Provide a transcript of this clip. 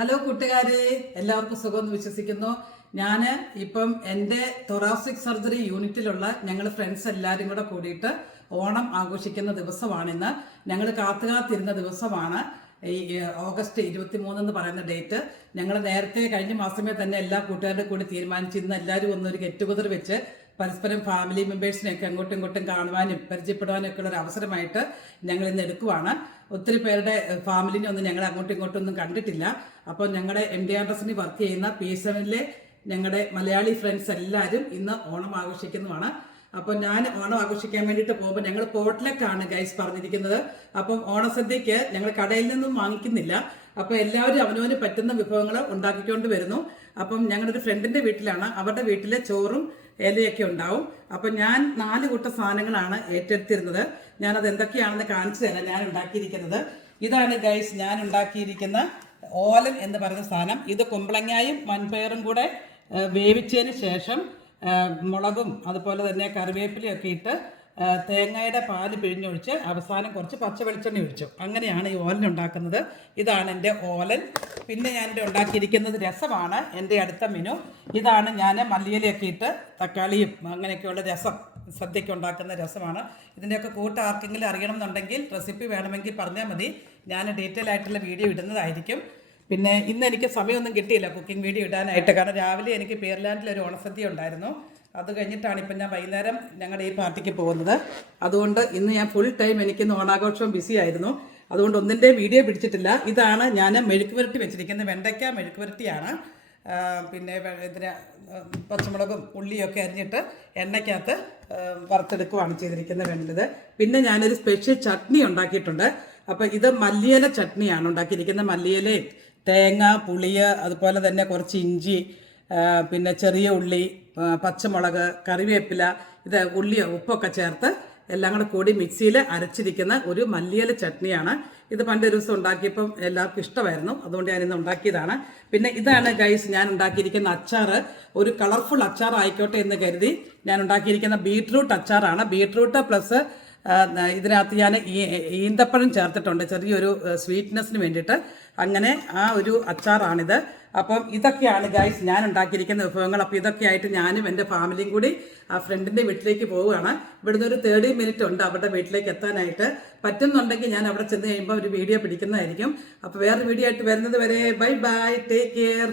Hello കൂട്ടുകാരെ, എല്ലാവർക്കും സുഖമെന്ന് വിശ്വസിക്കുന്നു. ഞാൻ ഇപ്പം എൻ്റെ തൊറാസിക് സർജറി യൂണിറ്റിലുള്ള ഞങ്ങൾ ഫ്രണ്ട്സ് എല്ലാവരും കൂടെ കൂടിയിട്ട് ഓണം ആഘോഷിക്കുന്ന ദിവസമാണിന്ന്. ഞങ്ങൾ കാത്തുകാത്തിരുന്ന ദിവസമാണ് ഈ ഓഗസ്റ്റ് 23 എന്ന് പറയുന്ന ഡേറ്റ്. ഞങ്ങൾ നേരത്തെ കഴിഞ്ഞ മാസമേ തന്നെ എല്ലാ കൂട്ടുകാരുടെ കൂടി തീരുമാനിച്ചിരുന്ന എല്ലാവരും ഒന്നൊരു ഗെറ്റ് ടുഗദർ വെച്ച് പരസ്പരം ഫാമിലി മെമ്പേഴ്സിനെയൊക്കെ അങ്ങോട്ടും ഇങ്ങോട്ടും കാണുവാനും പരിചയപ്പെടുവാനും ഒക്കെ ഉള്ള ഒരു അവസരമായിട്ട് ഞങ്ങൾ ഇന്ന് എടുക്കുവാണ്. ഒത്തിരി പേരുടെ ഫാമിലിനെ ഒന്നും ഞങ്ങൾ അങ്ങോട്ടും ഇങ്ങോട്ടും ഒന്നും കണ്ടിട്ടില്ല. അപ്പോൾ ഞങ്ങളുടെ MD വർക്ക് ചെയ്യുന്ന P7-ലെ ഞങ്ങളുടെ മലയാളി ഫ്രണ്ട്സ് എല്ലാവരും ഇന്ന് ഓണം ആഘോഷിക്കുന്നതാണ്. അപ്പോൾ ഞാൻ ഓണം ആഘോഷിക്കാൻ വേണ്ടിയിട്ട് പോകുമ്പോൾ ഞങ്ങൾ പോട്ട്ലക്കാണ് ഗൈസ് പറഞ്ഞിരിക്കുന്നത്. അപ്പം ഓണസദ്യക്ക് ഞങ്ങൾ കടയിൽ നിന്നും വാങ്ങിക്കുന്നില്ല. അപ്പോൾ എല്ലാവരും അവനവന് പറ്റുന്ന വിഭവങ്ങൾ ഉണ്ടാക്കിക്കൊണ്ട് വരുന്നു. അപ്പം ഞങ്ങളുടെ ഫ്രണ്ടിൻ്റെ വീട്ടിലാണ്, അവരുടെ വീട്ടിലെ ചോറും ഇലയൊക്കെ ഉണ്ടാവും. അപ്പം ഞാൻ 4 കൂട്ട സാധനങ്ങളാണ് ഏറ്റെടുത്തിരുന്നത്. ഞാനത് എന്തൊക്കെയാണെന്ന് കാണിച്ചു തരാം. ഞാൻ ഉണ്ടാക്കിയിരിക്കുന്നത് ഇതാണ് ഗൈസ്. ഞാൻ ഉണ്ടാക്കിയിരിക്കുന്ന ഓലൻ എന്ന് പറയുന്ന സാധനം. ഇത് കുമ്പളങ്ങായും മൺപയറും കൂടെ വേവിച്ചതിന് ശേഷം മുളകും അതുപോലെ തന്നെ കറിവേപ്പിലയൊക്കെ ഇട്ട് തേങ്ങയുടെ പാല് പിഴിഞ്ഞൊഴിച്ച് അവസാനം കുറച്ച് പച്ച വെളിച്ചെണ്ണ ഒഴിച്ചു. അങ്ങനെയാണ് ഈ ഓലൻ ഉണ്ടാക്കുന്നത്. ഇതാണ് എൻ്റെ ഓലൻ. പിന്നെ ഞാനിവിടെ ഉണ്ടാക്കിയിരിക്കുന്നത് രസമാണ്. എൻ്റെ അടുത്ത മെനു ഇതാണ്. ഞാൻ മല്ലിയിലയൊക്കെ ഇട്ട് തക്കാളിയും അങ്ങനെയൊക്കെയുള്ള രസം, സദ്യയ്ക്ക് ഉണ്ടാക്കുന്ന രസമാണ്. ഇതിൻ്റെയൊക്കെ കൂട്ട് ആർക്കെങ്കിലും അറിയണം എന്നുണ്ടെങ്കിൽ റെസിപ്പി വേണമെങ്കിൽ പറഞ്ഞാൽ മതി. ഞാൻ ഡീറ്റെയിൽ ആയിട്ടുള്ള വീഡിയോ ഇടുന്നതായിരിക്കും. പിന്നെ ഇന്ന് എനിക്ക് സമയമൊന്നും കിട്ടിയില്ല കുക്കിംഗ് വീഡിയോ ഇടാനായിട്ട്. കാരണം രാവിലെ എനിക്ക് പേർലാൻഡിലൊരു ഓണസദ്യ ഉണ്ടായിരുന്നു. അത് കഴിഞ്ഞിട്ടാണ് ഇപ്പം ഞാൻ വൈകുന്നേരം ഞങ്ങളുടെ ഈ പാർട്ടിക്ക് പോകുന്നത്. അതുകൊണ്ട് ഇന്ന് ഞാൻ ഫുൾ ടൈം എനിക്കിന്ന് ഓണാഘോഷം ബിസി ആയിരുന്നു. അതുകൊണ്ട് ഒന്നിൻ്റെയും വീഡിയോ പിടിച്ചിട്ടില്ല. ഇതാണ് ഞാൻ മെഴുക്ക് പുരട്ടി വെച്ചിരിക്കുന്നത്. വെണ്ടയ്ക്ക മെഴുക്ക് പുരട്ടിയാണ്. പിന്നെ ഇതിന് പച്ചമുളകും ഉള്ളിയൊക്കെ അരിഞ്ഞിട്ട് എണ്ണയ്ക്കകത്ത് വറുത്തെടുക്കുകയാണ് ചെയ്തിരിക്കുന്നത് വേണ്ടത്. പിന്നെ ഞാനൊരു സ്പെഷ്യൽ ചട്നി ഉണ്ടാക്കിയിട്ടുണ്ട്. അപ്പോൾ ഇത് മല്ലിയില ചട്നിയാണ് ഉണ്ടാക്കിയിരിക്കുന്നത്. മല്ലിയിലയും തേങ്ങ, പുളിയ, അതുപോലെ തന്നെ കുറച്ച് ഇഞ്ചി, പിന്നെ ചെറിയ ഉള്ളി, പച്ചമുളക്, കറിവേപ്പില, ഇത് ഉള്ളിയോ ഉപ്പൊക്കെ ചേർത്ത് എല്ലാം കൂടെ കൂടി മിക്സിയിൽ അരച്ചിരിക്കുന്ന ഒരു മല്ലിയില ചട്നിയാണ്. ഇത് പണ്ടൊരു ദിവസം ഉണ്ടാക്കിയപ്പം എല്ലാവർക്കും ഇഷ്ടമായിരുന്നു. അതുകൊണ്ട് ഞാനിന്ന് ഉണ്ടാക്കിയതാണ്. പിന്നെ ഇതാണ് ഗൈസ് ഞാൻ ഉണ്ടാക്കിയിരിക്കുന്ന അച്ചാർ. ഒരു കളർഫുൾ അച്ചാർ ആയിക്കോട്ടെ എന്ന് കരുതി ഞാൻ ഉണ്ടാക്കിയിരിക്കുന്ന ബീട്രൂട്ട് അച്ചാറാണ്. ബീട്രൂട്ട് പ്ലസ് ഇതിനകത്ത് ഞാൻ ഈന്തപ്പഴം ചേർത്തിട്ടുണ്ട് ചെറിയൊരു സ്വീറ്റ്നെസ്സിന് വേണ്ടിയിട്ട്. അങ്ങനെ ആ ഒരു അച്ചാറാണിത്. അപ്പം ഇതൊക്കെയാണ് ഗൈസ് ഞാൻ ഉണ്ടാക്കിയിരിക്കുന്ന വിഭവങ്ങൾ. അപ്പോൾ ഇതൊക്കെ ആയിട്ട് ഞാനും എൻ്റെ ഫാമിലിയും കൂടി ആ ഫ്രണ്ടിൻ്റെ വീട്ടിലേക്ക് പോവുകയാണ്. ഇവിടുന്ന് ഒരു 30 മിനിറ്റ് ഉണ്ട് അവരുടെ വീട്ടിലേക്ക് എത്താനായിട്ട്. പറ്റുന്നുണ്ടെങ്കിൽ ഞാൻ അവിടെ ചെന്ന് കഴിയുമ്പോൾ ഒരു വീഡിയോ പിടിക്കുന്നതായിരിക്കും. അപ്പോൾ വേറെ വീഡിയോ ആയിട്ട് വരുന്നത് വരെ ബൈ ബൈ, ടേക്ക് കെയർ.